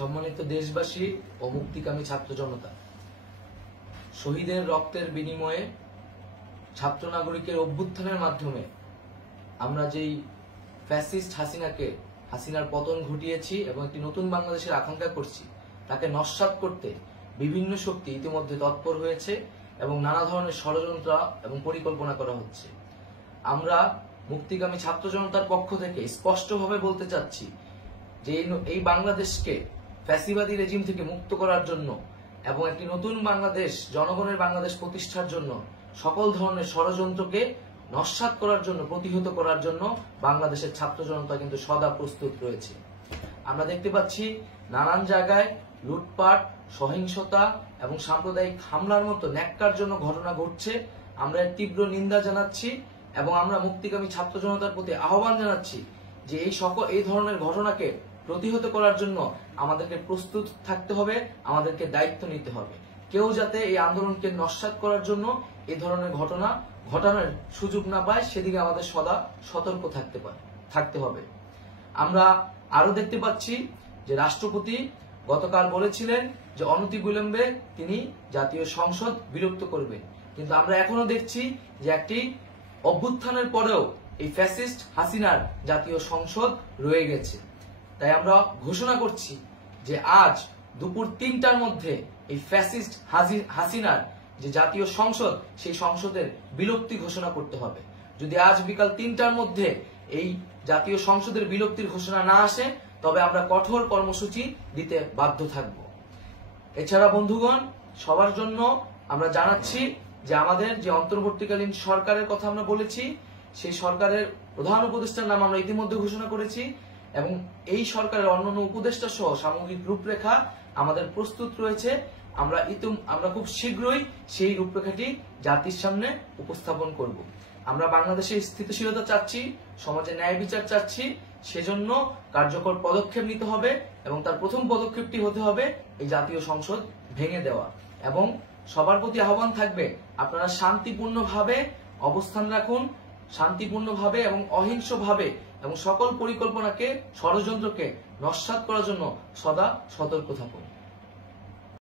সম্মানিত দেশবাসী ও মুক্তিকামী ছাত্র জনতা, শহীদের রক্তের বিনিময়ে ছাত্র নাগরিকের অভ্যুত্থানের মাধ্যমে আমরা যেই ফ্যাসিস্ট হাসিনার পতন ঘটিয়েছি এবং একটি নতুন বাংলাদেশের আকাঙ্ক্ষা করছি, তাকে নস্যাৎ করতে বিভিন্ন শক্তি ইতিমধ্যে তৎপর হয়েছে এবং নানা ধরনের ষড়যন্ত্র এবং পরিকল্পনা করা হচ্ছে। আমরা মুক্তিকামী ছাত্র জনতার পক্ষ থেকে স্পষ্টভাবে বলতে চাচ্ছি যে এই বাংলাদেশকে ফ্যাসিবাদী রেজিম থেকে মুক্ত করার জন্য এবং একটি নতুন বাংলাদেশ, জনগণের বাংলাদেশ প্রতিষ্ঠার জন্য সকল ধরনের ষড়যন্ত্রকে নস্যাৎ করার জন্য, প্রতিহত করার জন্য বাংলাদেশের ছাত্র জনতা কিন্তু সদা প্রস্তুত রয়েছে। আমরা দেখতে পাচ্ছি নানান জায়গায় লুটপাট, সহিংসতা এবং সাম্প্রদায়িক হামলার মতো ন্যাক্কারজনক ঘটনা ঘটছে। আমরা এর তীব্র নিন্দা জানাচ্ছি এবং আমরা মুক্তিকামী ছাত্র জনতার প্রতি আহ্বান জানাচ্ছি যে এই ধরনের ঘটনাকে প্রতিহত করার জন্য আমাদেরকে প্রস্তুত থাকতে হবে, আমাদেরকে দায়িত্ব নিতে হবে। কেউ যাতে এই আন্দোলনকে নস্যাৎ করার জন্য এই ধরনের ঘটনা ঘটানোর সুযোগ না পায়, সেদিকে আমাদের সদা সতর্ক থাকতে হবে। আমরা আরো দেখতে পাচ্ছি যে রাষ্ট্রপতি গতকাল বলেছিলেন যে অনতিবিলম্বে তিনি জাতীয় সংসদ বিলুপ্ত করবেন, কিন্তু আমরা এখনো দেখছি যে একটি অভ্যুত্থানের পরেও এই ফ্যাসিস্ট হাসিনার জাতীয় সংসদ রয়ে গেছে। তাই আমরা ঘোষণা করছি যে আজ দুপুর ৩টার মধ্যে এই ফ্যাসিস্ট হাসিনার যে জাতীয় সংসদ, সেই সংসদের বিলুপ্তি ঘোষণা করতে হবে। যদি আজ বিকাল ৩টার মধ্যে এই জাতীয় সংসদের বিলুপ্তির ঘোষণা না আসে, তবে আমরা কঠোর কর্মসূচি দিতে বাধ্য থাকব। এছাড়া বন্ধুগণ, সবার জন্য আমরা জানাচ্ছি যে আমাদের যে অন্তর্বর্তীকালীন সরকারের কথা আমরা বলেছি, সেই সরকারের প্রধান উপদেষ্টার নাম আমরা ইতিমধ্যে ঘোষণা করেছি এবং এই সরকারের অন্যান্য উপদেষ্টা সহ সামগ্রিক রূপরেখা আমাদের প্রস্তুত রয়েছে। আমরা খুব শীঘ্রই সেই রূপরেখাটি জাতির সামনে উপস্থাপন করব। আমরা বাংলাদেশে স্থিতিশীলতা চাচ্ছি, সমাজে ন্যায় বিচার চাচ্ছি, সেজন্য কার্যকর পদক্ষেপ নিতে হবে এবং তার প্রথম পদক্ষেপটি হতে হবে এই জাতীয় সংসদ ভেঙে দেওয়া। এবং সবার প্রতি আহ্বান থাকবে, আপনারা শান্তিপূর্ণভাবে অবস্থান রাখুন, শান্তিপূর্ণভাবে এবং অহিংসভাবে এবং সকল পরিকল্পনাকে, ষড়যন্ত্রকে নস্যাৎ করার জন্য সদা সতর্ক থাকুন।